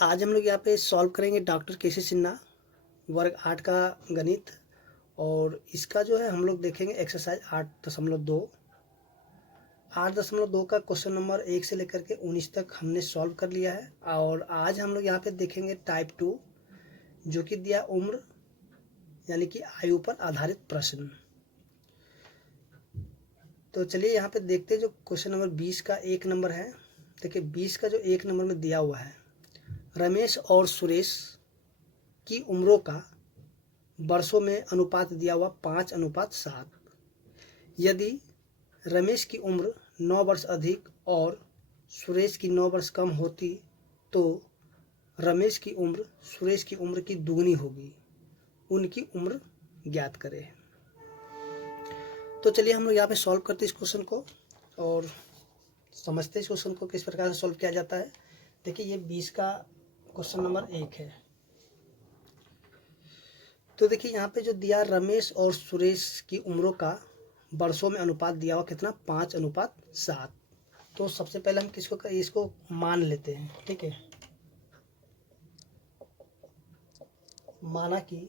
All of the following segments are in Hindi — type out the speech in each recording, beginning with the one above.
आज हम लोग यहाँ पे सॉल्व करेंगे डॉक्टर केसी सिन्हा वर्ग 8 का गणित। और इसका जो है हम लोग देखेंगे एक्सरसाइज 8.2 का क्वेश्चन नंबर 1 से लेकर के 19 तक हमने सॉल्व कर लिया है। और आज हम लोग यहाँ पे देखेंगे टाइप 2 जो कि दिया उम्र यानी कि आयु पर आधारित प्रश्न। तो चलिए यहाँ पे देखते हैं जो क्वेश्चन नंबर 20 का 1 नंबर है। देखिए 20 का जो 1 नंबर में दिया हुआ है, रमेश और सुरेश की उम्रों का वर्षों में अनुपात दिया हुआ 5:7। यदि रमेश की उम्र 9 वर्ष अधिक और सुरेश की 9 वर्ष कम होती तो रमेश की उम्र सुरेश की उम्र की दुगनी होगी। उनकी उम्र ज्ञात करें। तो चलिए हम लोग यहाँ पे सॉल्व करते हैं इस क्वेश्चन को और समझते हैं इस क्वेश्चन को किस प्रकार से सॉल्व किया जाता है। देखिए ये 20 का क्वेश्चन नंबर 1 है। तो देखिए यहाँ पे जो दिया रमेश और सुरेश की उम्रों का वर्षों में अनुपात दिया हुआ कितना 5:7। तो सबसे पहले हम इसको मान लेते हैं। ठीक है, माना कि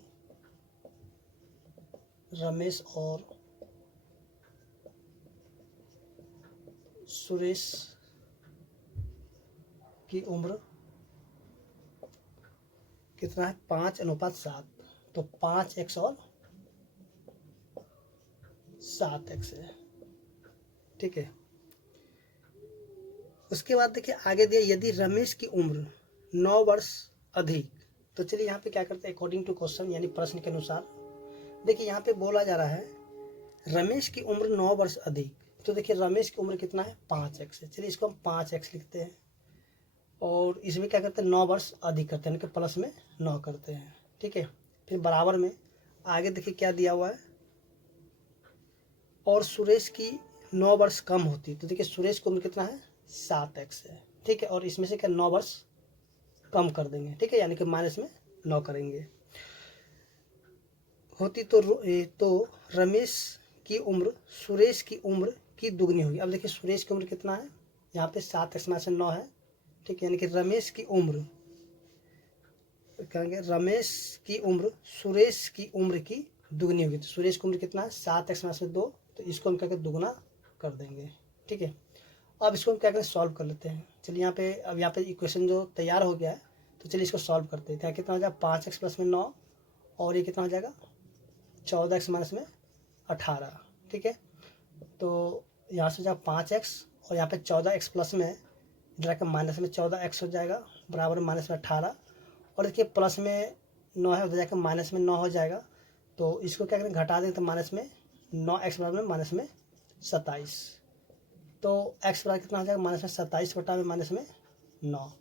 रमेश और सुरेश की उम्र कितना है 5:7। तो 5x और 7x है। ठीक है, उसके बाद देखिए आगे दिया यदि रमेश की उम्र 9 वर्ष अधिक। तो चलिए यहाँ पे क्या करते हैं अकॉर्डिंग टू क्वेश्चन यानी प्रश्न के अनुसार। देखिए यहाँ पे बोला जा रहा है रमेश की उम्र 9 वर्ष अधिक। तो देखिए रमेश की उम्र कितना है 5x है। चलिए इसको हम 5x लिखते हैं और इसमें क्या करते हैं 9 वर्ष अधिक करते हैं, यानी कि प्लस में 9 करते हैं। ठीक है, फिर बराबर में आगे देखिए क्या दिया हुआ है और सुरेश की 9 वर्ष कम होती। तो देखिए सुरेश की उम्र कितना है 7x है। ठीक है, और इसमें से क्या 9 वर्ष कम कर देंगे। ठीक है, यानी कि माइनस में 9 करेंगे होती तो रमेश की उम्र सुरेश की उम्र की दुगनी होगी। अब देखिए सुरेश की उम्र कितना है यहाँ पे 7x में से 9 है। ठीक है, यानी कि रमेश की उम्र कहेंगे रमेश की उम्र सुरेश की उम्र की दुगनी होगी। तो सुरेश की उम्र कितना है 7x में से 2। तो इसको हम क्या करें दुगना कर देंगे। ठीक है, अब इसको हम क्या करें सॉल्व कर लेते हैं। चलिए यहाँ पे अब यहाँ पे इक्वेशन जो तैयार हो गया है तो चलिए इसको सॉल्व करते हैं। कितना हो जाएगा 5x प्लस में 9 और ये कितना हो जाएगा 14x माइनस में 18। ठीक है, तो यहाँ से जाएगा 5x और यहाँ पे 14x प्लस में इधर माइनस में 14x हो जाएगा बराबर माइनस में 18। और देखिए प्लस में 9 है उधर जाकर माइनस में 9 हो जाएगा। तो इसको क्या करें घटा दें तो माइनस में 9x बराबर में माइनस में 27। तो x बराबर कितना हो जाएगा माइनस में 27 बटा में माइनस में 9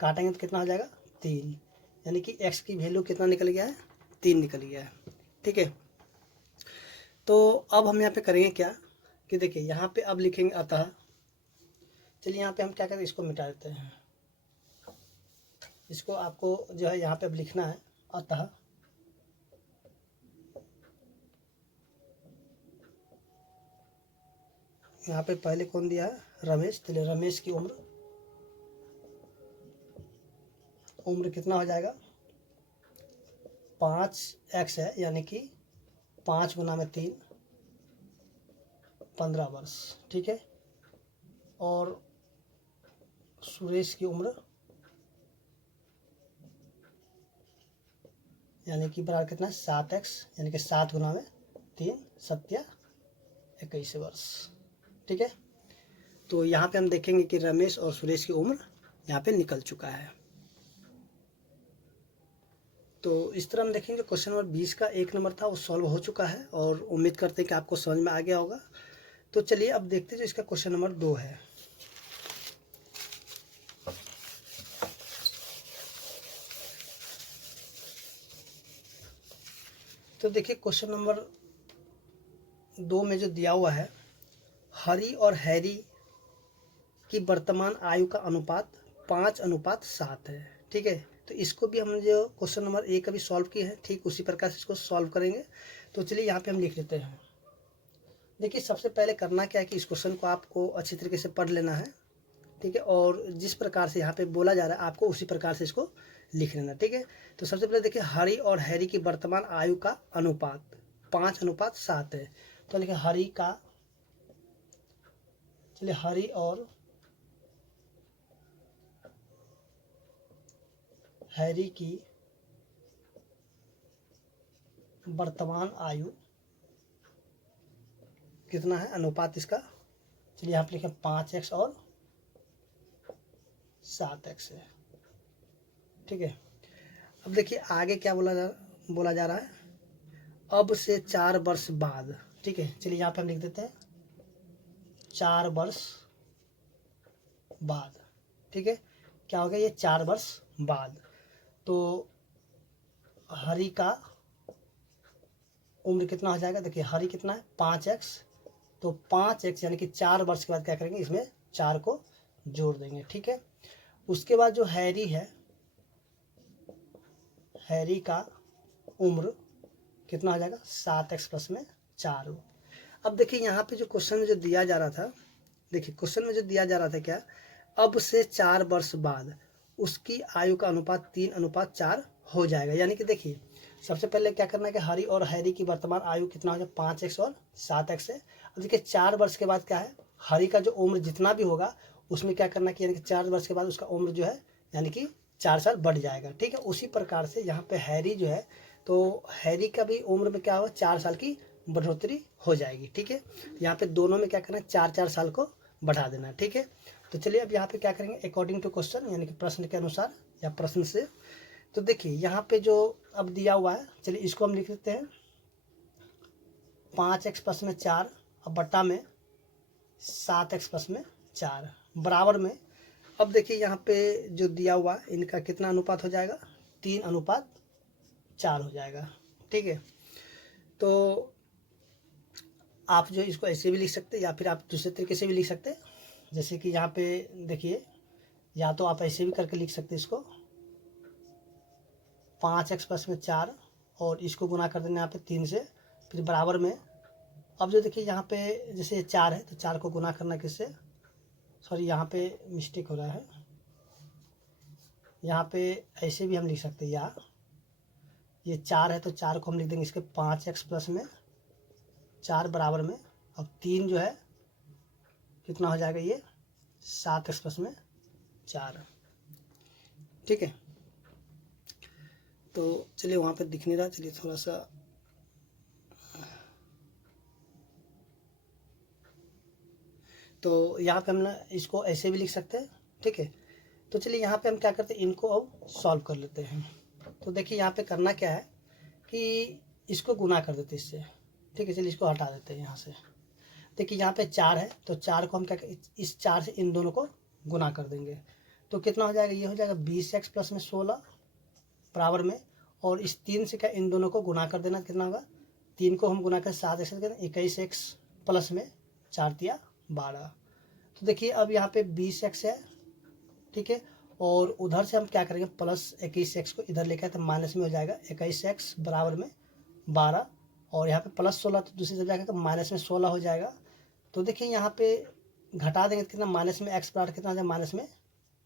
काटेंगे तो कितना हो जाएगा 3। यानी कि x की वैल्यू कितना निकल गया है 3 निकल गया है। ठीक है, तो अब हम यहाँ पे करेंगे क्या कि देखिए यहाँ पे अब लिखेंगे अतः। चलिए यहाँ पे हम क्या करें इसको मिटा देते हैं। इसको आपको जो है यहाँ पे अब लिखना है अतः यहाँ पे पहले कौन दिया है रमेश। चलिए रमेश की उम्र कितना हो जाएगा 5x है, यानी कि 5 गुना में 3 15 वर्ष। ठीक है, और सुरेश की उम्र यानी कि बराबर कितना है 7x, यानी कि 7 गुना में 3 7 21 वर्ष। ठीक है, तो यहाँ पे हम देखेंगे कि रमेश और सुरेश की उम्र यहाँ पे निकल चुका है। तो इस तरह हम देखेंगे क्वेश्चन नंबर 20 का 1 नंबर था वो सॉल्व हो चुका है और उम्मीद करते हैं कि आपको समझ में आ गया होगा। तो चलिए अब देखते हैं जो इसका क्वेश्चन नंबर 2 है। तो देखिए क्वेश्चन नंबर 2 में जो दिया हुआ है हरी और हैरी की वर्तमान आयु का अनुपात 5:7 है। ठीक है, तो इसको भी हमने जो क्वेश्चन नंबर 1 अभी सॉल्व किया है ठीक उसी प्रकार से इसको सॉल्व करेंगे। तो चलिए यहाँ पे हम लिख लेते हैं। देखिए सबसे पहले करना क्या है कि इस क्वेश्चन को आपको अच्छी तरीके से पढ़ लेना है ठीक है। और जिस प्रकार से यहाँ पे बोला जा रहा है आपको उसी प्रकार से इसको लिख लेना, ठीक है। तो सबसे पहले देखिए हरी और हैरी की वर्तमान आयु का अनुपात 5:7 है। तो लिखे हरी का, चलिए हरी और हैरी की वर्तमान आयु कितना है, अनुपात इसका, चलिए यहाँ पे लिखें 5x और 7x है, ठीक है। अब देखिए आगे क्या बोला जा रहा है, अब से 4 वर्ष बाद, ठीक है। चलिए यहाँ पे हम लिख देते हैं 4 वर्ष बाद, ठीक है। क्या हो गया, ये 4 वर्ष बाद। तो हरी का उम्र कितना हो जाएगा, देखिए हरी कितना है 5x, तो 5x यानी कि 4 वर्ष के बाद क्या करेंगे, इसमें 4 को जोड़ देंगे, ठीक है। उसके बाद जो हैरी है, हैरी का उम्र कितना हो जाएगा 7x प्लस में 4। अब देखिए यहाँ पे जो क्वेश्चन में जो दिया जा रहा था, देखिए क्वेश्चन में जो दिया जा रहा था क्या, अब से 4 वर्ष बाद उसकी आयु का अनुपात 3:4 हो जाएगा। यानी कि देखिए सबसे पहले क्या करना है कि हरी और हैरी की वर्तमान आयु कितना हो जाए 5x और 7x है। अब देखिए 4 वर्ष के बाद क्या है, हरी का जो उम्र जितना भी होगा उसमें क्या करना है कि यानी कि 4 वर्ष के बाद उसका उम्र जो है यानी कि 4 साल बढ़ जाएगा, ठीक है। उसी प्रकार से यहाँ पे हैरी जो है, तो हैरी का भी उम्र में क्या होगा 4 साल की बढ़ोतरी हो जाएगी, ठीक है। यहाँ पे दोनों में क्या करना है 4-4 साल को बढ़ा देना, ठीक है। तो चलिए अब यहाँ पे क्या करेंगे, अकॉर्डिंग टू क्वेश्चन यानी कि प्रश्न के अनुसार या प्रश्न से। तो देखिए यहाँ पे जो अब दिया हुआ है, चलिए इसको हम लिख देते हैं 5x प्लस में 4 अब बट्टा में 7x प्लस में 4 बराबर में। अब देखिए यहाँ पे जो दिया हुआ इनका कितना अनुपात हो जाएगा, 3:4 हो जाएगा, ठीक है। तो आप जो इसको ऐसे भी लिख सकते हैं या फिर आप दूसरे तरीके से भी लिख सकते हैं, जैसे कि यहाँ पे देखिए, या तो आप ऐसे भी करके लिख सकते हैं इसको 5x प्लस में 4 और इसको गुना कर देना यहाँ पे 3 से, फिर बराबर में। अब जो देखिए यहाँ पे जैसे ये 4 है तो 4 को गुना करना किससे, सॉरी यहाँ पे मिस्टेक हो रहा है, यहाँ पे ऐसे भी हम लिख सकते हैं, या ये 4 है तो 4 को हम लिख देंगे इसके 5x प्लस में 4 बराबर में। अब 3 जो है कितना हो जाएगा, ये 7x प्लस में 4, ठीक है। तो चलिए वहाँ पे दिख नहीं रहा, चलिए थोड़ा सा, तो यहाँ पे हम ना इसको ऐसे भी लिख सकते हैं, ठीक है। तो चलिए यहाँ पे हम क्या करते हैं, इनको अब सॉल्व कर लेते हैं। तो देखिए यहाँ पे करना क्या है कि इसको गुना कर देते हैं इससे, ठीक है। चलिए इसको हटा देते हैं यहाँ से। देखिए यहाँ पे 4 है तो 4 को हम क्या इस 4 से इन दोनों को गुना कर देंगे, तो कितना हो जाएगा, ये हो जाएगा 20x प्लस में 16 बराबर में। और इस 3 से क्या इन दोनों को गुना कर देना, कितना होगा, 3 को हम गुना कर 7x 21x प्लस में 4 तिया 12। तो देखिए अब यहाँ पे 20x है, ठीक है। और उधर से हम क्या करेंगे, प्लस 21x को इधर लेकर तो माइनस में हो जाएगा 21x बराबर में 12, और यहाँ पे प्लस 16 तो दूसरी तरफ जाकर तो माइनस में 16 हो जाएगा। तो देखिए यहाँ पे घटा देंगे तो कितना, माइनस में x बराबर कितना हो जाएगा, माइनस में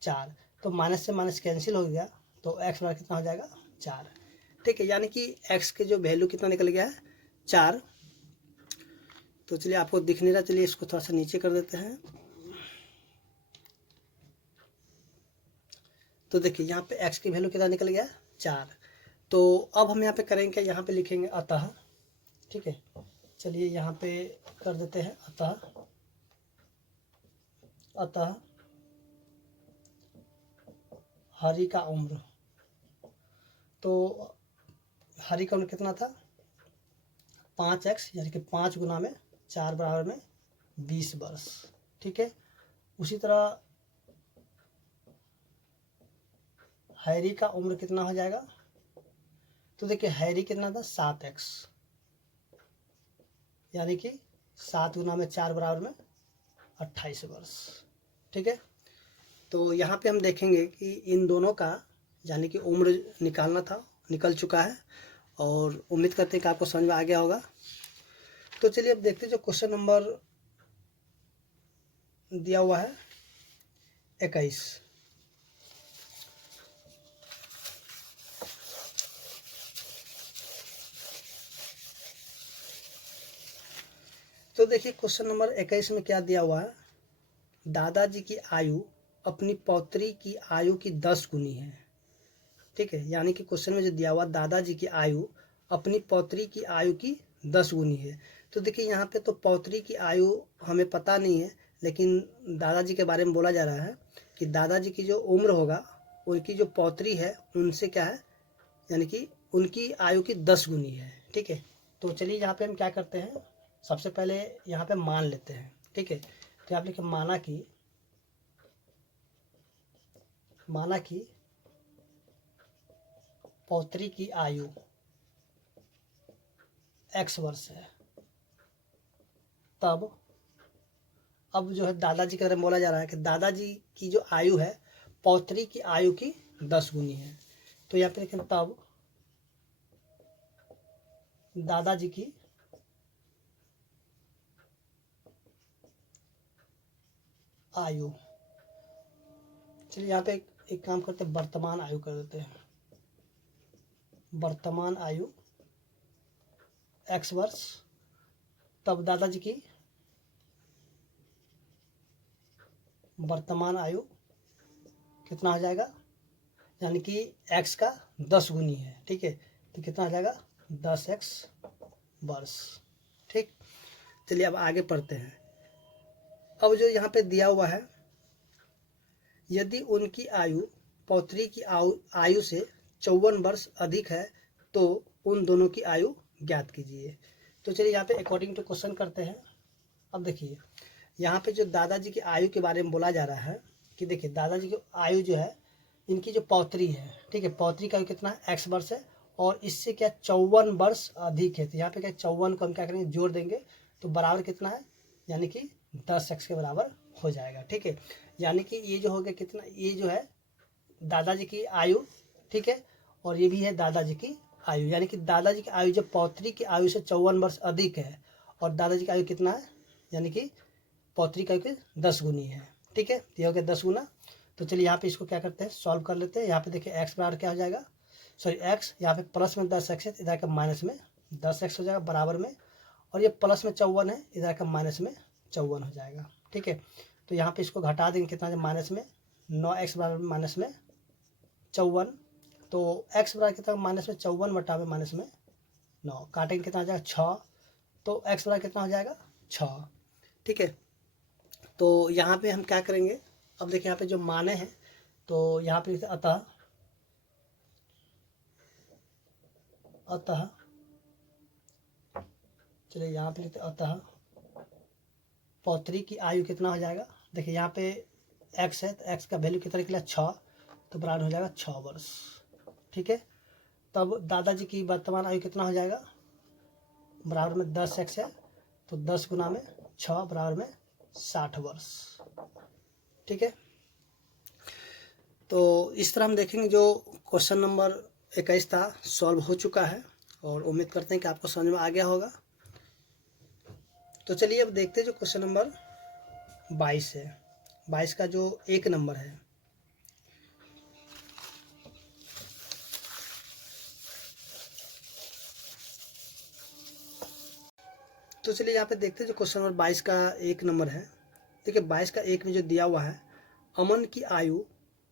4, तो माइनस से माइनस कैंसिल हो गया, तो x बराबर कितना हो जाएगा 4, ठीक है। यानी कि x के जो वैल्यू कितना निकल गया है 4। तो चलिए आपको दिख नहीं रहा, चलिए इसको थोड़ा सा नीचे कर देते हैं। तो देखिए यहाँ पे x की वैल्यू कितना निकल गया 4। तो अब हम यहाँ पे करेंगे, यहाँ पे लिखेंगे अतः, ठीक है। चलिए यहाँ पे कर देते हैं अतः हरि का उम्र, तो हरि का उम्र कितना था 5x, यानी कि 5 गुना में 4 बराबर में 20 वर्ष, ठीक है। उसी तरह हैरी का उम्र कितना हो जाएगा, तो देखिए हैरी कितना था 7x, यानी कि 7 गुना में 4 बराबर में 28 वर्ष, ठीक है। तो यहाँ पे हम देखेंगे कि इन दोनों का यानी कि उम्र निकालना था, निकल चुका है, और उम्मीद करते हैं कि आपको समझ में आ गया होगा। तो चलिए अब देखते हैं जो क्वेश्चन नंबर दिया हुआ है, 21। तो देखिए क्वेश्चन नंबर 21 में क्या दिया हुआ है, दादाजी की आयु अपनी पौत्री की आयु की 10 गुनी है। ठीक है, यानी कि क्वेश्चन में जो दिया हुआ दादाजी की आयु अपनी पौत्री की आयु की 10 गुनी है। तो देखिए यहाँ पे तो पौत्री की आयु हमें पता नहीं है, लेकिन दादाजी के बारे में बोला जा रहा है कि दादाजी की जो उम्र होगा उनकी जो पौत्री है उनसे क्या है, यानी कि उनकी आयु की 10 गुनी है। ठीक है, तो चलिए यहाँ पे हम क्या करते हैं, सबसे पहले यहाँ पे मान लेते हैं। ठीक है, तो यहाँ पे लिखे माना कि पौत्री की आयु x वर्ष है, तब अब जो है दादाजी के बारे में बोला जा रहा है कि दादाजी की जो आयु है पौत्री की आयु की 10 गुनी है। तो यहाँ पे लिखें तब दादाजी की आयु, चलिए यहाँ पे एक काम करते हैं, वर्तमान आयु कर देते हैं। वर्तमान आयु x वर्ष, तब दादाजी की वर्तमान आयु कितना हो जाएगा, यानी कि x का 10 गुनी है। ठीक है, तो कितना हो जाएगा 10x वर्ष। ठीक, चलिए अब आगे पढ़ते हैं। अब जो यहाँ पे दिया हुआ है, यदि उनकी आयु पौत्री की आयु से 54 वर्ष अधिक है तो उन दोनों की आयु ज्ञात कीजिए। तो चलिए यहाँ पे अकॉर्डिंग टू क्वेश्चन करते हैं। अब देखिए यहाँ पे जो दादाजी की आयु के बारे में बोला जा रहा है कि देखिए दादाजी की आयु जो है, इनकी जो पौत्री है, ठीक है, पौत्री का आयु कितना है x वर्ष है, और इससे क्या 54 वर्ष अधिक है। तो यहाँ पे क्या 54 को हम क्या करेंगे, जोड़ देंगे, तो बराबर कितना है, यानी कि 10x के बराबर हो जाएगा। ठीक है, यानी कि ये जो हो गया कितना, ये जो है दादाजी की आयु, ठीक है, और ये भी है दादाजी की आयु, यानी कि दादाजी की आयु जब पौत्री की आयु से 54 वर्ष अधिक है और दादाजी की आयु कितना है, यानी कि पौत्री का आयु की 10 गुनी है। ठीक है, ये हो गया 10 गुना। तो चलिए यहाँ पे इसको क्या करते हैं, सॉल्व कर लेते हैं। यहाँ पे देखिए x बराबर क्या हो जाएगा, सॉरी x यहाँ पे प्लस में 10x है, इधर का माइनस में 10x हो जाएगा बराबर में, और ये प्लस में 54 है, इधर का माइनस में 54 हो जाएगा। ठीक है, तो यहाँ पे इसको घटा देंगे, कितना माइनस में 9x बराबर माइनस में 54, तो x बराबर कितना माइनस में 54 बटा में माइनस में 9, काटेंगे कितना आ जाएगा 6, तो x बराबर कितना हो जाएगा 6। ठीक है, तो यहाँ पे हम क्या करेंगे, अब देखिए यहाँ पे जो माने हैं, तो यहाँ पे अतः चलिए यहाँ पे लिखते अतः पौत्री की आयु कितना हो जाएगा, देखिए यहाँ पे x है, तो x का वैल्यू कितना निकला 6, तो बराबर हो जाएगा 6 वर्ष। ठीक है, तब दादाजी की वर्तमान आयु कितना हो जाएगा, बराबर में 10x है, तो 10 गुना में 6 बराबर में 60 वर्ष। ठीक है, तो इस तरह हम देखेंगे जो क्वेश्चन नंबर 21 था सॉल्व हो चुका है, और उम्मीद करते हैं कि आपको समझ में आ गया होगा। तो चलिए अब देखते हैं जो क्वेश्चन नंबर 22 है, 22 का जो 1 नंबर है। तो चलिए यहाँ पे देखते हैं जो क्वेश्चन नंबर 22 का 1 नंबर है। देखिए 22 का 1 में जो दिया हुआ है, अमन की आयु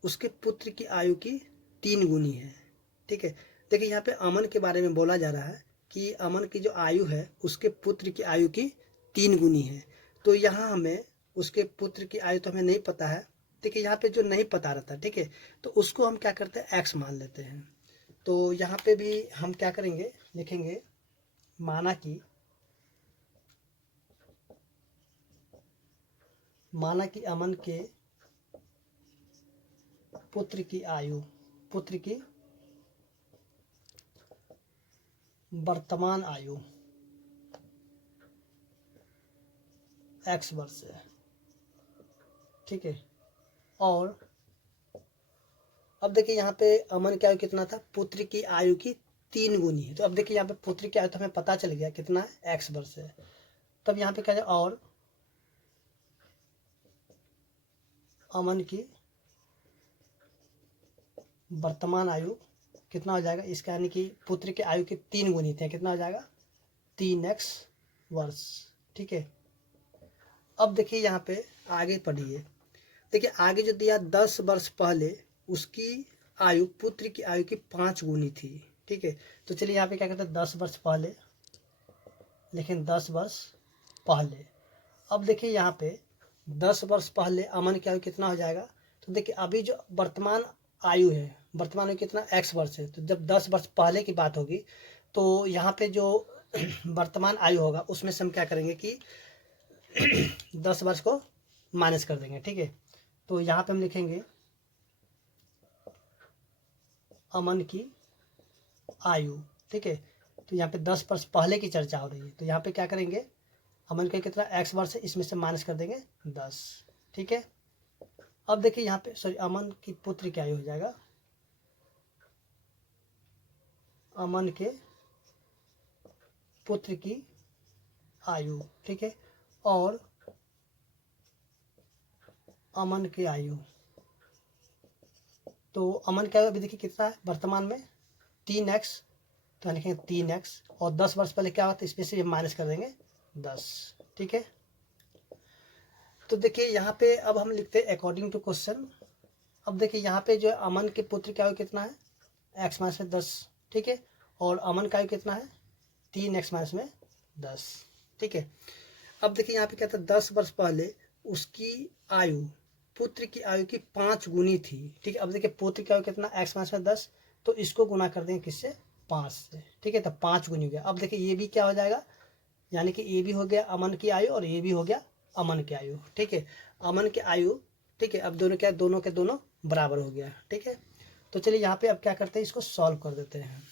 उसके पुत्र की आयु की 3 गुनी है। ठीक है, देखिए यहाँ पे अमन के बारे में बोला जा रहा है कि अमन की जो आयु है उसके पुत्र की आयु की 3 गुनी है। तो यहाँ हमें उसके पुत्र की आयु तो हमें नहीं पता है, देखिए यहाँ पे जो नहीं पता रहता, ठीक है, तो उसको हम क्या करते हैं x मान लेते हैं। तो यहाँ पे भी हम क्या करेंगे, लिखेंगे माना कि अमन के पुत्र की वर्तमान आयु x वर्ष है। ठीक है, और अब देखिए यहाँ पे अमन की आयु कितना था, पुत्र की आयु की 3 गुनी है। तो अब देखिए यहाँ पे पुत्र की आयु तो हमें पता चल गया कितना है, x वर्ष है। तब यहाँ पे क्या है, और अमन की वर्तमान आयु कितना हो जाएगा इसका, यानी कि पुत्र की आयु के 3 गुणित है, कितना हो जाएगा 3x वर्ष। ठीक है, अब देखिए यहाँ पे आगे पढ़िए, देखिए आगे जो दिया 10 वर्ष पहले उसकी आयु पुत्र की आयु की 5 गुनी थी। ठीक है, तो चलिए यहाँ पे क्या कहते हैं 10 वर्ष पहले, लेकिन 10 वर्ष पहले। अब देखिए यहाँ पे 10 वर्ष पहले अमन की आयु कितना हो जाएगा, तो देखिए अभी जो वर्तमान आयु है, वर्तमान आयु कितना x वर्ष है, तो जब 10 वर्ष पहले की बात होगी तो यहाँ पे जो वर्तमान आयु होगा उसमें से हम क्या करेंगे कि 10 वर्ष को माइनस कर देंगे। ठीक है, तो यहाँ पे हम लिखेंगे अमन की आयु। ठीक है, तो यहाँ पे 10 वर्ष पहले की चर्चा हो रही है, तो यहाँ पे क्या करेंगे अमन का कितना x वर्ष है, इसमें से माइनस कर देंगे 10। ठीक है, अब देखिए यहाँ पे सॉरी अमन की पुत्र की आयु हो जाएगा, अमन के पुत्र की आयु। ठीक है, और अमन की आयु, तो अमन की आयु अभी देखिए कितना है वर्तमान में 3x, तो लिखेंगे 3x, और 10 वर्ष पहले क्या होता है इसमें से माइनस कर देंगे 10। ठीक है, तो देखिए यहाँ पे अब हम लिखते हैं अकॉर्डिंग टू क्वेश्चन। अब देखिए यहाँ पे जो है अमन के पुत्र की आयु कितना है x माइनस में 10। ठीक है, और अमन का आयु कितना है 3x माइनस में 10। ठीक है, अब देखिए यहाँ पे क्या था 10 वर्ष पहले उसकी आयु पुत्र की आयु की 5 गुनी थी। ठीक है, अब देखिए पुत्र की आयु कितना x माइनस में 10, तो इसको गुना कर देंगे किससे 5 से। ठीक है, तो 5 गुनी हो गया। अब देखिए ये भी क्या हो जाएगा, यानी कि ये भी हो गया अमन की आयु और ये भी हो गया अमन की आयु। ठीक है, अमन की आयु। ठीक है, अब दोनों क्या, दोनों के दोनों बराबर हो गया। ठीक है, तो चलिए यहाँ पे अब क्या करते हैं इसको सॉल्व कर देते हैं।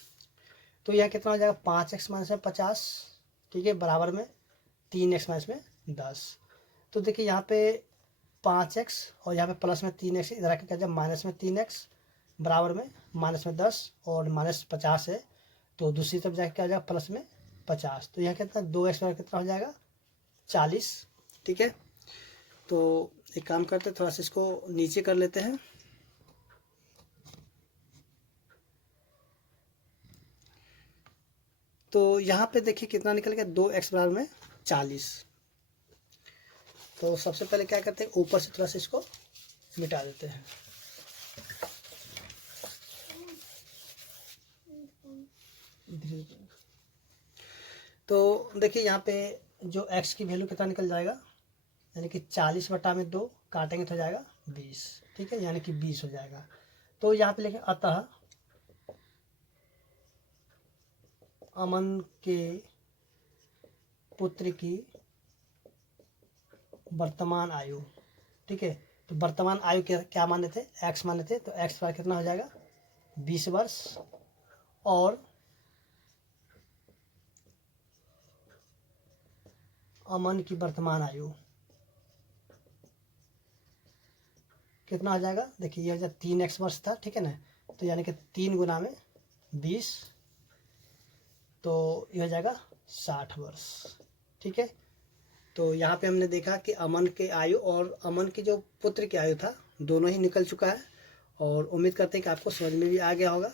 तो यह कितना हो जाएगा 5x माइनस में 50। ठीक है, बराबर में 3x माइनस में 10। तो देखिए यहाँ पे 5x और यहाँ पे प्लस में 3x, इधर आके क्या जाए माइनस में 3x, बराबर में माइनस में 10 और माइनस 50 है, तो दूसरी तरफ जाके क्या हो जाएगा प्लस में 50। तो यहाँ कितना 2x बराबर कितना हो जाएगा 40। ठीक है, तो एक काम करते हैं थोड़ा सा इसको नीचे कर लेते हैं। तो यहाँ पे देखिए कितना निकल गया 2x बराबर में 40। तो सबसे पहले क्या करते हैं ऊपर से थोड़ा सा इसको मिटा देते हैं। तो देखिए यहाँ पे जो x की वैल्यू कितना निकल जाएगा, यानी कि 40 बटा में 2 काटेंगे तो हो जाएगा 20। ठीक है, यानी कि 20 हो जाएगा। तो यहाँ पे लिखें अतः अमन के पुत्र की वर्तमान आयु। ठीक है, तो वर्तमान आयु क्या माने थे x माने थे, तो x पर कितना हो जाएगा 20 वर्ष, और अमन की वर्तमान आयु कितना हो जाएगा, देखिए ये हो जाएगा 3x वर्ष था। ठीक है ना, तो यानी कि 3 गुना में 20, तो ये हो जाएगा 60 वर्ष। ठीक है, तो यहाँ पे हमने देखा कि अमन के आयु और अमन की जो पुत्र की आयु था दोनों ही निकल चुका है, और उम्मीद करते हैं कि आपको समझ में भी आ गया होगा।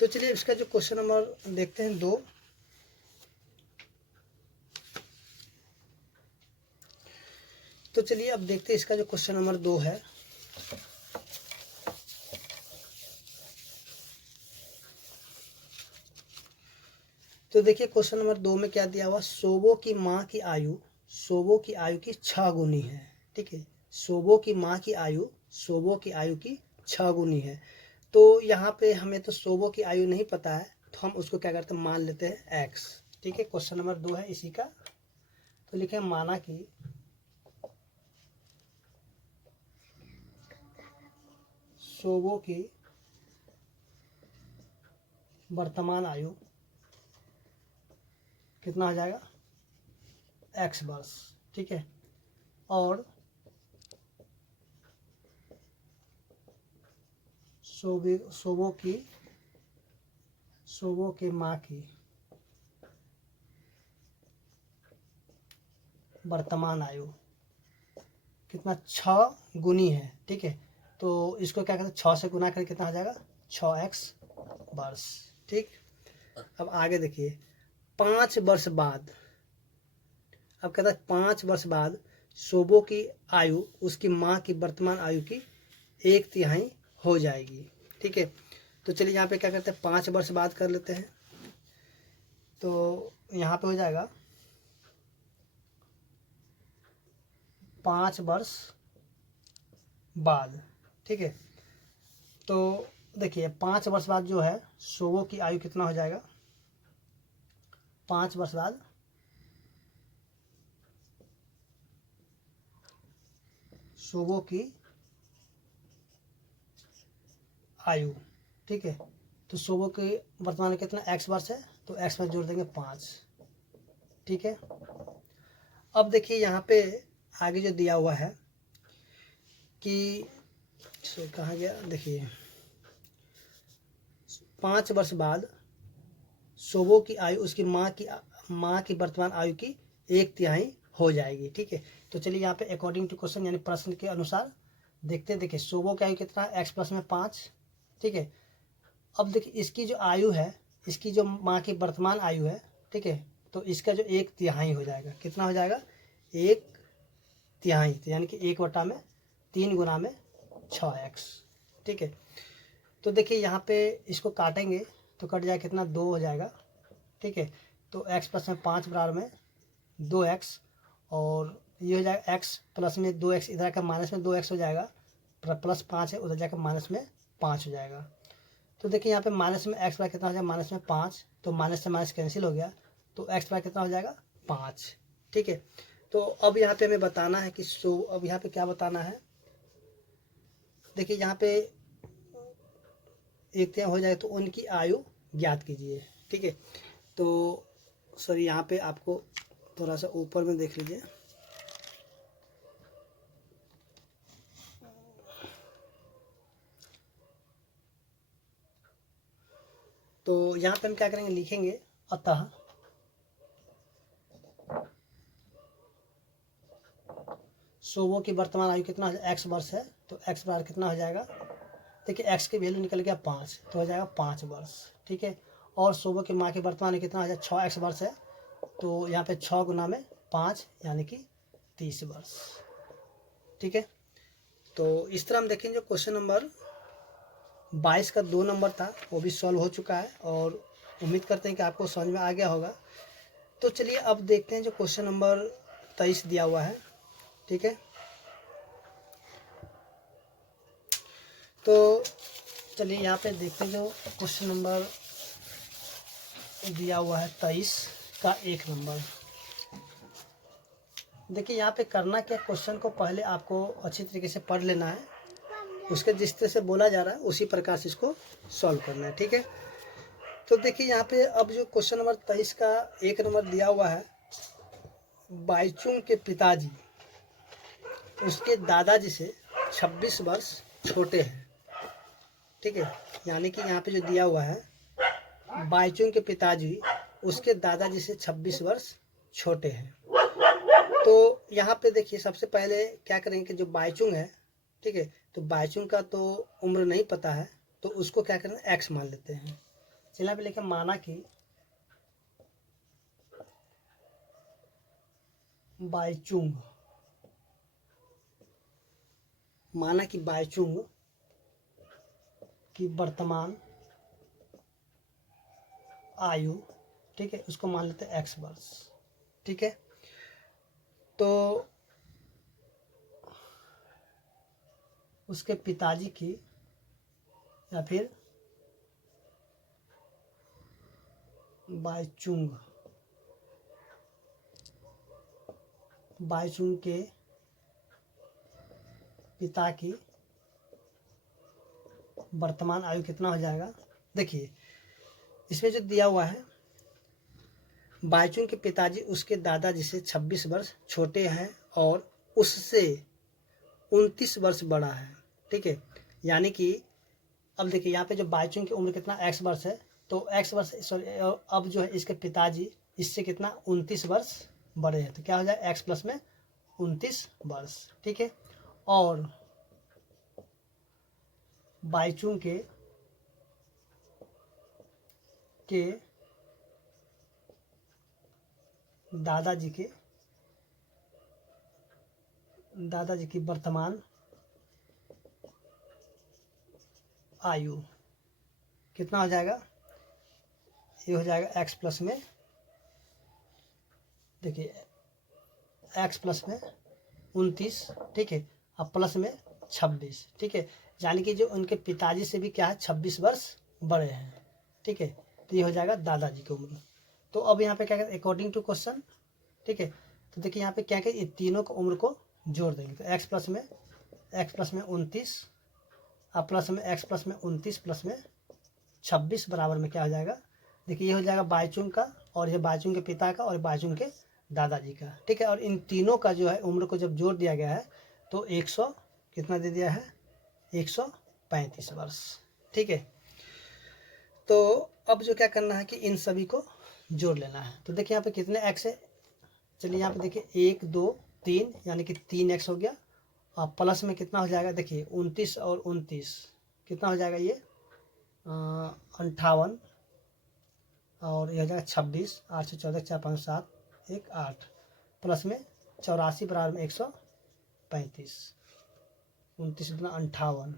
तो चलिए इसका जो क्वेश्चन नंबर देखते हैं 2। तो चलिए अब देखते हैं इसका जो क्वेश्चन नंबर 2 है। तो देखिए क्वेश्चन नंबर 2 में क्या दिया हुआ, सोबो की माँ की आयु सोबो की आयु की 6 गुनी है। ठीक है, सोबो की माँ की आयु सोबो की आयु की 6 गुनी है। तो यहाँ पे हमें तो सोबो की आयु नहीं पता है, तो हम उसको क्या करते हैं मान लेते हैं x। ठीक है, क्वेश्चन नंबर 2 है इसी का। तो लिखे माना कि सोबो की वर्तमान आयु कितना हो जाएगा x वर्ष। ठीक है, और सोबो के माँ की वर्तमान आयु कितना 6 गुनी है। ठीक है, तो इसको क्या कहते हैं 6 से गुना करके कितना हो जाएगा 6x वर्ष। ठीक, अब आगे देखिए 5 वर्ष बाद, अब कहता है 5 वर्ष बाद सोबो की आयु उसकी माँ की वर्तमान आयु की 1/3 हो जाएगी। ठीक है, तो चलिए यहाँ पे क्या करते हैं, 5 वर्ष बाद कर लेते हैं। तो यहाँ पे हो जाएगा 5 वर्ष बाद। ठीक है, तो देखिए 5 वर्ष बाद जो है सोबो की आयु कितना हो जाएगा, 5 वर्ष बाद सोबो की आयु। ठीक है, तो सोबो के वर्तमान में कितना x वर्ष है, तो x वर्ष जोड़ देंगे 5। ठीक है, अब देखिए यहाँ पे आगे जो दिया हुआ है कि कहाँ गया, देखिए 5 वर्ष बाद सोबो की आयु उसकी माँ की वर्तमान आयु की 1/3 हो जाएगी। ठीक है, तो चलिए यहाँ पे अकॉर्डिंग टू क्वेश्चन यानी प्रश्न के अनुसार देखते, देखिए सोबो की आयु कितना है, x प्लस में 5। ठीक है, अब देखिए इसकी जो आयु है, इसकी जो माँ की वर्तमान आयु है, ठीक है, तो इसका जो 1/3 हो जाएगा, कितना हो जाएगा 1/3, तो यानी कि 1/3 गुना में 6x। ठीक है, तो देखिए यहाँ पे इसको काटेंगे तो कट जाएगा कितना, 2 हो जाएगा। ठीक है, तो x प्लस में 5 बराबर में 2x, और ये हो जाएगा x प्लस में 2x, इधर का माइनस में 2x हो जाएगा, प्लस 5 है उधर जाकर माइनस में 5 हो जाएगा। तो देखिए यहाँ पे माइनस में x बराबर कितना हो जाएगा, माइनस में 5, तो माइनस से माइनस कैंसिल हो गया, तो x बराबर कितना हो जाएगा 5। ठीक है, तो अब यहाँ पे हमें बताना है कि अब यहाँ पे क्या बताना है, देखिए यहाँ पे 1/3 हो जाए तो उनकी आयु ज्ञात कीजिए। ठीक है, तो सॉरी यहाँ पे आपको थोड़ा सा ऊपर में देख लीजिए, तो यहाँ पे हम क्या करेंगे, लिखेंगे अतः सोबो की वर्तमान आयु कितना है, x वर्ष है, तो x बराबर कितना हो जाएगा, देखिए x की वैल्यू निकल गया 5, तो हो जाएगा 5 वर्ष। ठीक है, और सोबो की माँ की वर्तमान आयु कितना हो जाएगा, 6x वर्ष है, तो यहाँ पे 6 गुना में 5 यानी कि 30 वर्ष। ठीक है, तो इस तरह हम देखेंगे जो क्वेश्चन नंबर 22 का 2 नंबर था वो भी सॉल्व हो चुका है, और उम्मीद करते हैं कि आपको समझ में आ गया होगा। तो चलिए अब देखते हैं जो क्वेश्चन नंबर 23 दिया हुआ है। ठीक है, तो चलिए यहाँ पे देखते हैं जो क्वेश्चन नंबर दिया हुआ है 23 का 1 नंबर। देखिए यहाँ पे करना क्या, क्वेश्चन को पहले आपको अच्छी तरीके से पढ़ लेना है, उसके जिस तरह से बोला जा रहा है उसी प्रकार से इसको सॉल्व करना है। ठीक है, तो देखिए यहाँ पे अब जो क्वेश्चन नंबर 23 का 1 नंबर दिया हुआ है, बाईचुंग के पिताजी उसके दादाजी से 26 वर्ष छोटे हैं। ठीक है, यानी कि यहाँ पे जो दिया हुआ है, बाईचुंग के पिताजी उसके दादाजी से 26 वर्ष छोटे हैं। तो यहाँ पे देखिए सबसे पहले क्या करेंगे कि जो बाईचुंग है, ठीक है, तो बाईचुंग का तो उम्र नहीं पता है, तो उसको क्या करेंगे x मान लेते हैं। चलिए पे लेके माना कि बाईचुंग, माना कि बाईचुंग की वर्तमान आयु, ठीक है, उसको मान लेते हैं x वर्ष। ठीक है, तो उसके पिताजी की या फिर बाईचुंग के पिता की वर्तमान आयु कितना हो जाएगा, देखिए इसमें जो दिया हुआ है, बाईचुंग के पिताजी उसके दादाजी से 26 वर्ष छोटे हैं और उससे 29 वर्ष बड़ा है। ठीक है, यानी कि अब देखिए यहाँ पे जो बाईचुंग की उम्र कितना x वर्ष है, तो x वर्ष सॉरी, अब जो है इसके पिताजी इससे कितना 29 वर्ष बड़े हैं, तो क्या हो जाए x प्लस में 29 वर्ष। ठीक है, और बाईचुंग के के दादाजी की वर्तमान आयु कितना हो जाएगा, ये हो जाएगा x प्लस में, देखिए x प्लस में 29, ठीक है, अब प्लस में 26, ठीक है, यानी कि जो उनके पिताजी से भी क्या है 26 वर्ष बड़े हैं, ठीक है, तो ये हो जाएगा दादाजी की उम्र। तो अब यहाँ पे क्या कहते हैं, अकॉर्डिंग टू क्वेश्चन, ठीक है, तो देखिए यहाँ पे क्या कहते हैं, तीनों को उम्र को जोड़ देंगे, तो x प्लस में 29, अब प्लस में x प्लस में 29 प्लस में 26 बराबर में क्या हो जाएगा, देखिए ये हो जाएगा बाईचुंग का, और ये बाईचुंग के पिता का, और बाईचुंग के दादाजी का, ठीक है, और इन तीनों का जो है उम्र को जब जोड़ दिया गया है तो 100 कितना दे दिया है, 135 वर्ष, ठीक है। तो अब जो क्या करना है कि इन सभी को जोड़ लेना है। तो देखिए यहाँ पे कितने x है, चलिए यहाँ पे देखिए 1 2 3 यानी कि 3x हो गया, और प्लस में कितना हो जाएगा, देखिए 29 और 29 कितना हो जाएगा, ये 58, और ये हो जाएगा 26, 8 से 14 4 5 7 1 8, प्लस में 84 बराबर में 135, 29 दूना 58,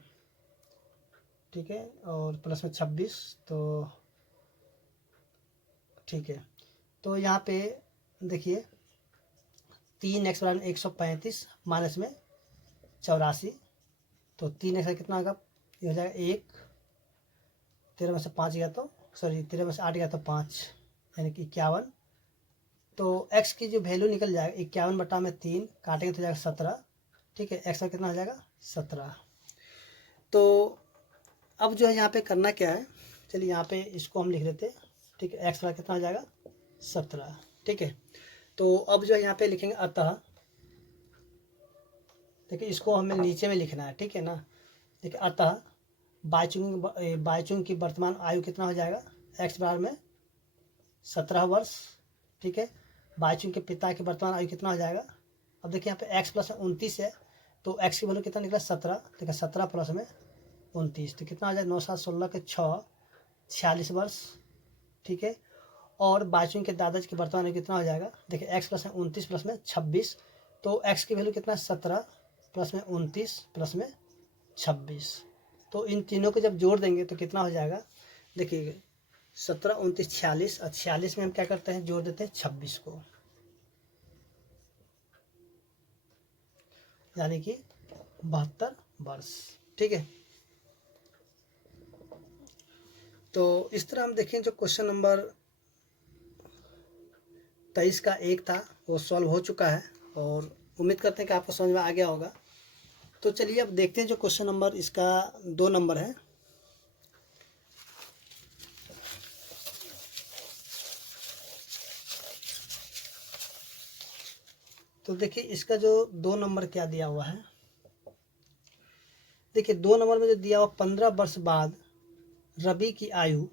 ठीक है, और प्लस में 26, तो ठीक है, तो यहाँ पे देखिए 3x बराबर 135 माइनस में 84, तो 3x कितना होगा, ये हो जाएगा 1, 13 में से 5 गया तो सॉरी 13 में से 8 गया तो 5 यानी कि 51, तो x की जो वैल्यू निकल जाएगा 51 बटा में 3 काटेंगे तो जाएगा 17, ठीक है, x का कितना हो जाएगा 17। तो अब जो है यहाँ पे करना क्या है, चलिए यहाँ पे इसको हम लिख लेते हैं, ठीक है, x का कितना हो जाएगा 17, ठीक है। तो अब जो है यहाँ पे लिखेंगे अतः, देखिए इसको हमें नीचे में लिखना है, ठीक है ना, देखिए अतः बाईचुंग की वर्तमान आयु कितना हो जाएगा, x बराबर में 17 वर्ष, ठीक है, बाईचुंग के पिता की वर्तमान आयु कितना हो जाएगा, अब देखिए यहाँ पे x प्लस 29 है, तो x की वैल्यू कितना निकला 17, देखिए 17 प्लस में 29 तो कितना हो जाएगा 9 7 16 के 6 46 वर्ष, ठीक है, और बाईचुंग के दादाजी की वर्तमान आयु कितना हो जाएगा, देखिए x प्लस में 29 प्लस में 26, तो x की वैल्यू कितना 17 प्लस में 29 प्लस में 26, तो इन तीनों को जब जोड़ देंगे तो कितना हो जाएगा, देखिए 17 29 46, और 46 में हम क्या करते हैं जोड़ देते हैं 26 को, यानी कि 72 वर्ष, ठीक है। तो इस तरह हम देखें जो क्वेश्चन नंबर 23 का एक था वो सॉल्व हो चुका है, और उम्मीद करते हैं कि आपको समझ में आ गया होगा। तो चलिए अब देखते हैं जो क्वेश्चन नंबर इसका 2 नंबर है। तो देखिए इसका जो 2 नंबर क्या दिया हुआ है, देखिए 2 नंबर में जो दिया हुआ 15 वर्ष बाद रवि की आयु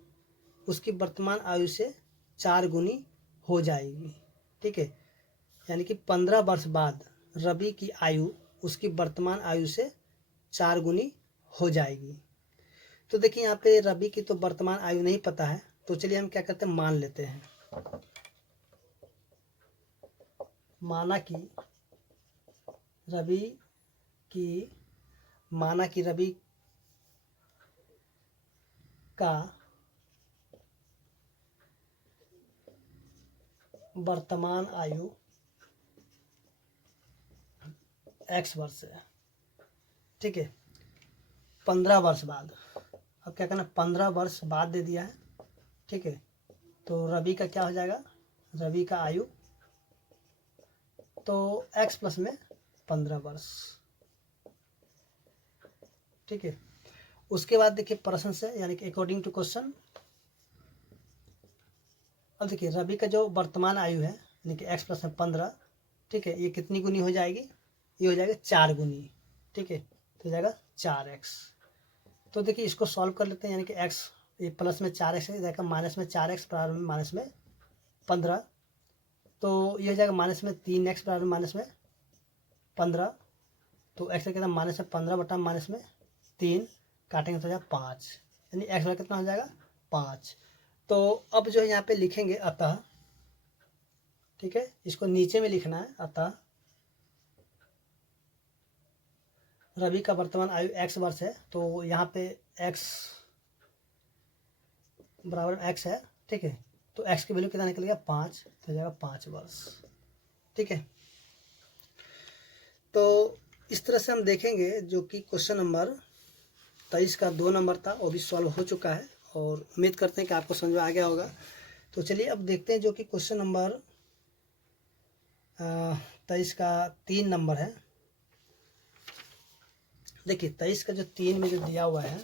उसकी वर्तमान आयु से 4 गुनी हो जाएगी, ठीक है, यानी कि 15 वर्ष बाद रवि की आयु उसकी वर्तमान आयु से 4 गुनी हो जाएगी। तो देखिए यहाँ पे रवि की तो वर्तमान आयु नहीं पता है, तो चलिए हम क्या करते हैं मान लेते हैं, माना कि रवि का वर्तमान आयु x वर्ष है, ठीक है, 15 वर्ष बाद, अब क्या करना 15 वर्ष बाद दे दिया है, ठीक है, तो रवि का क्या हो जाएगा, रवि का आयु तो x प्लस में 15 वर्ष, ठीक है। उसके बाद देखिए प्रश्न से यानी कि अकॉर्डिंग टू क्वेश्चन, अब देखिए रवि का जो वर्तमान आयु है यानी कि x प्लस में 15, ठीक है, ये कितनी गुनी हो जाएगी, ये हो जाएगा 4 गुनी, ठीक है, तो जाएगा 4x। तो देखिए इसको सॉल्व कर लेते हैं, यानी कि x ये प्लस में 4x है, जाएगा माइनस में 4x बराबर में माइनस में 15, तो ये हो जाएगा माइनस में 3x बराबर माइनस में 15, तो x का कितना माइनस में 15 बटा माइनस में 3 काटेंगे तो हो जाएगा 5, यानी x का कितना हो जाएगा 5। तो अब जो है यहाँ पे लिखेंगे अतः, ठीक है, इसको नीचे में लिखना है। अतः रवि का वर्तमान आयु x वर्ष है, तो यहाँ पे x बराबर x है, ठीक है। तो x की वैल्यू कितना निकल गया 5, तो हो जाएगा 5 वर्ष, ठीक है। तो इस तरह से हम देखेंगे जो कि क्वेश्चन नंबर 23 का 2 नंबर था वो भी सॉल्व हो चुका है, और उम्मीद करते हैं कि आपको समझ में आ गया होगा। तो चलिए अब देखते हैं जो कि क्वेश्चन नंबर 23 का 3 नंबर है। देखिए 23 का जो 3 में जो दिया हुआ है,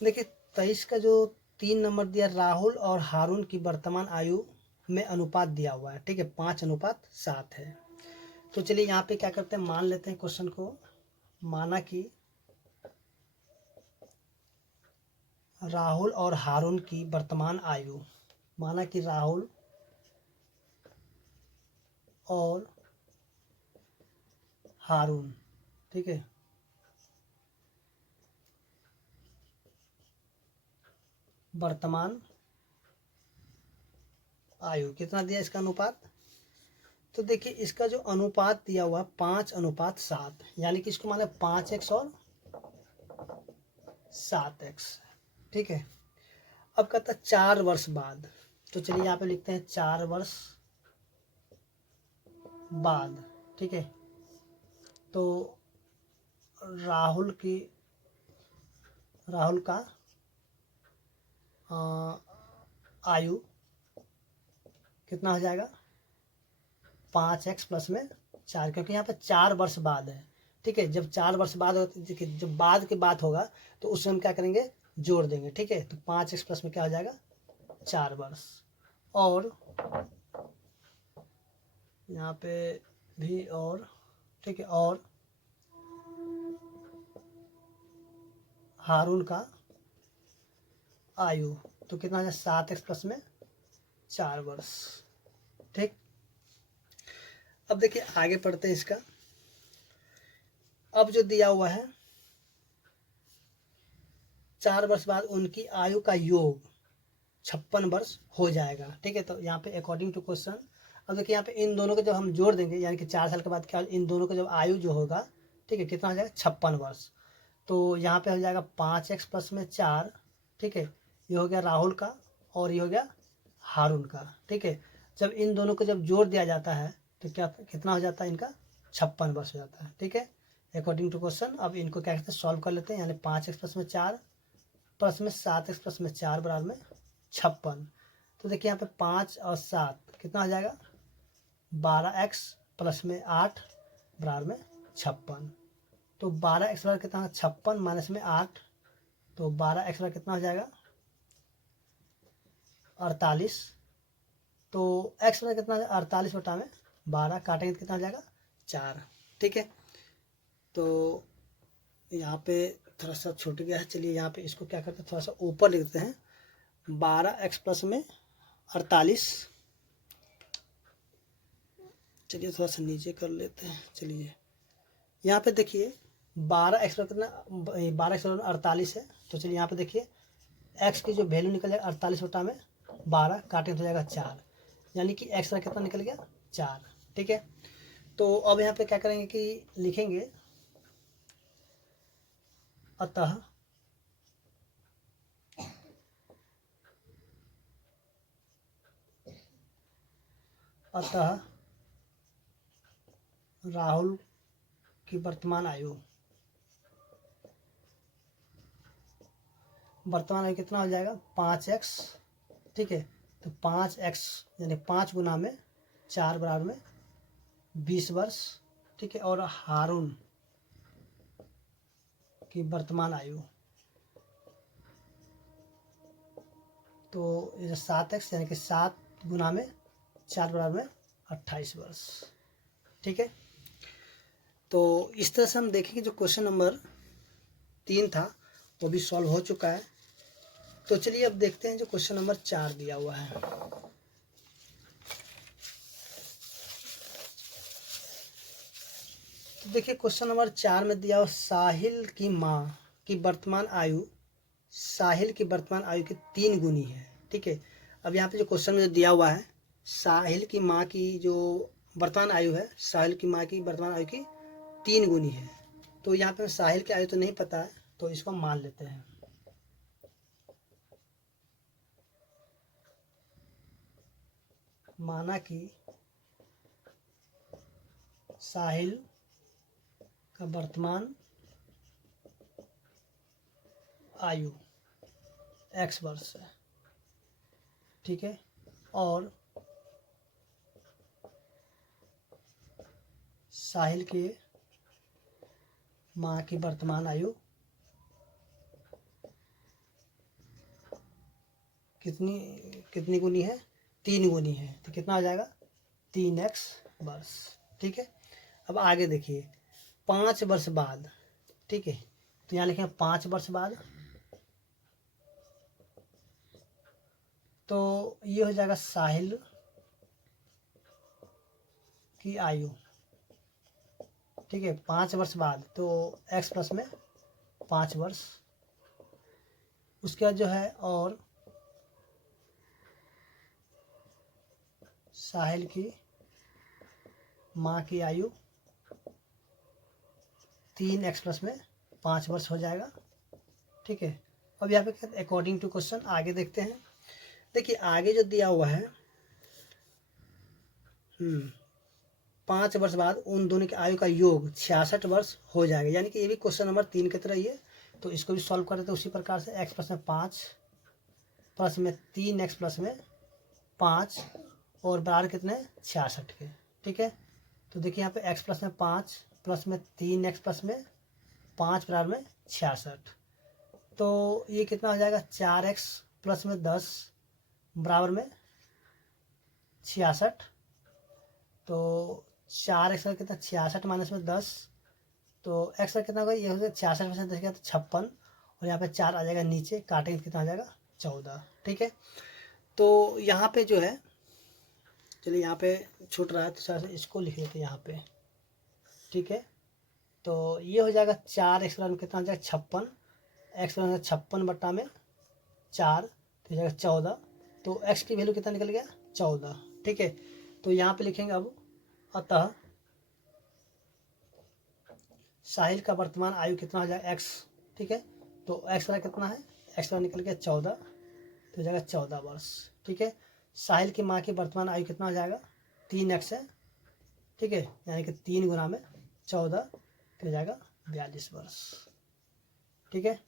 देखिए 23 का जो 3 नंबर दिया, राहुल और हारून की वर्तमान आयु में अनुपात दिया हुआ है, ठीक है, 5:7 है। तो चलिए यहाँ पे क्या करते हैं, मान लेते हैं क्वेश्चन को। माना कि राहुल और हारून की वर्तमान आयु, माना कि राहुल और हारून, ठीक है, वर्तमान आयु कितना दिया इसका अनुपात। तो देखिए इसका जो अनुपात दिया हुआ 5:7, यानी कि इसको माने 5x और 7x, ठीक है। अब कहता है 4 वर्ष बाद, तो चलिए यहाँ पे लिखते हैं 4 वर्ष बाद, ठीक है। तो राहुल का आयु कितना हो जाएगा 5x प्लस में 4, क्योंकि यहाँ पे 4 वर्ष बाद है, ठीक है। जब 4 वर्ष बाद जब बाद की बात होगा तो उसमें हम क्या करेंगे, जोड़ देंगे, ठीक है। तो 5x प्लस में क्या हो जाएगा 4 वर्ष, और यहाँ पे भी और, ठीक है, और हारून का आयु तो कितना है 7x प्लस में 4 वर्ष, ठीक। अब देखिए आगे पढ़ते हैं इसका। अब जो दिया हुआ है 4 वर्ष बाद उनकी आयु का योग 56 वर्ष हो जाएगा, ठीक है। तो यहाँ पे अकॉर्डिंग टू क्वेश्चन, अब देखिए यहाँ पे इन दोनों को जब हम जोड़ देंगे, यानी कि 4 साल के बाद क्या, इन दोनों का जब आयु जो होगा, ठीक है, कितना हो जाएगा 56 वर्ष। तो यहाँ पे हो जाएगा 5x प्लस में 4, ठीक है, ये हो गया राहुल का और ये हो गया हारून का, ठीक है। जब इन दोनों को जब जोड़ दिया जाता है तो क्या कितना हो जाता है इनका 56 वर्ष हो जाता है, ठीक है, अकॉर्डिंग टू क्वेश्चन। अब इनको क्या कहते हैं, सॉल्व कर लेते हैं, यानी 5x प्लस में 4 प्लस में 7x प्लस में 4 बराबर में 56। तो देखिए यहाँ पे 5 और 7 कितना हो जाएगा 12x प्लस में 8 बराबर में 56। तो 12x बराबर कितना 56 माइनस में 8, तो 12x बराबर कितना हो जाएगा 48। तो x बराबर कितना 48 बटा में 12 काटेंगे तो कितना हो जाएगा 4, ठीक है। तो यहाँ पे थोड़ा सा छूट गया है, चलिए यहाँ पे इसको क्या करते हैं, थोड़ा सा ऊपर लिख देते हैं, 12x प्लस में 48, चलिए थोड़ा सा नीचे कर लेते हैं। चलिए यहाँ पे देखिए 12x पर कितना 12x 48 है, तो चलिए यहाँ पे देखिए x की जो वैल्यू निकल जाएगा 48 बटा में 12 काटें तो जाएगा 4, यानी कि x का कितना निकल गया 4, ठीक है। तो अब यहाँ पे क्या करेंगे कि लिखेंगे अतः राहुल की वर्तमान आयु कितना हो जाएगा 5x, ठीक है। तो 5x यानी 5 गुना में 4 बराबर में 20 वर्ष, ठीक है। और हारून की वर्तमान आयु तो ये 7x यानी कि 7 गुना में 4 बराबर में 28 वर्ष, ठीक है। तो इस तरह से हम देखेंगे जो क्वेश्चन नंबर 3 था वो भी सॉल्व हो चुका है। तो चलिए अब देखते हैं जो क्वेश्चन नंबर 4 दिया हुआ है। तो देखिए क्वेश्चन नंबर 4 में दिया हुआ साहिल की माँ की वर्तमान आयु साहिल की वर्तमान आयु की 3 गुनी है। ठीक है, अब यहाँ पे जो क्वेश्चन में दिया हुआ है, साहिल की माँ की जो वर्तमान आयु है, साहिल की माँ की वर्तमान आयु की 3 गुनी है। तो यहाँ पे साहिल की आयु तो नहीं पता है, तो इसको मान लेते हैं। माना कि साहिल का वर्तमान आयु x वर्ष है। ठीक है, और साहिल के माँ की वर्तमान आयु कितनी कितनी गुनी है? 3 गुनी है। तो कितना आ जाएगा? 3x वर्ष। ठीक है, अब आगे देखिए 5 वर्ष बाद। ठीक है, तो यहाँ लिखेंगे 5 वर्ष बाद, तो ये हो जाएगा साहिल की आयु। ठीक है, 5 वर्ष बाद, तो x प्लस में 5 वर्ष। उसके बाद जो है, और साहिल की माँ की आयु 3x प्लस में 5 वर्ष हो जाएगा। ठीक है, अब यहाँ पे अकॉर्डिंग टू क्वेश्चन आगे देखते हैं। देखिए आगे जो दिया हुआ है, 5 वर्ष बाद उन दोनों की आयु का योग 66 वर्ष हो जाएगा, यानी कि ये भी क्वेश्चन नंबर 3 की तरह ही है। तो इसको भी सॉल्व कर देते हैं उसी प्रकार से। x प्लस में 5 प्लस में 3x प्लस में 5 और बराबर कितने? 66 के। ठीक है, तो देखिए यहाँ पे x प्लस में 5 प्लस में 3x प्लस में 5 बराबर में 66, तो ये कितना हो जाएगा? 4x प्लस में 10 बराबर में 66। तो 4x का कितना? 66 माइनस में 10, तो x का कितना होगा? ये हो जाएगा 66 में से 10 का तो 56, और यहाँ पे 4 आ जाएगा नीचे, काटेंगे कितना आ जाएगा? 14। ठीक है, तो यहाँ पे जो है, चलिए यहाँ पे छूट रहा है तो सर इसको लिख लेते हैं यहाँ पे। ठीक है, तो ये हो जाएगा 4x बराबर कितना हो जाएगा? 56। x बराबर 56 बट्टा में 4, तो हो जाएगा 14। तो x की वैल्यू कितना निकल गया? 14। ठीक है, तो यहाँ पे लिखेंगे अब, अतः साहिल का वर्तमान आयु कितना हो जाएगा? x। ठीक है, तो x बराबर कितना है? x बराबर निकल गया 14, तो हो जाएगा 14 वर्ष। ठीक है, साहिल की माँ की वर्तमान आयु कितना हो जाएगा? 3x है। ठीक है, यानी कि 3 गुना में 14, तो हो जाएगा 42 वर्ष। ठीक है,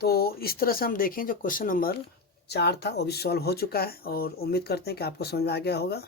तो इस तरह से हम देखें जो क्वेश्चन नंबर 4 था वो भी सॉल्व हो चुका है, और उम्मीद करते हैं कि आपको समझ में आ गया होगा।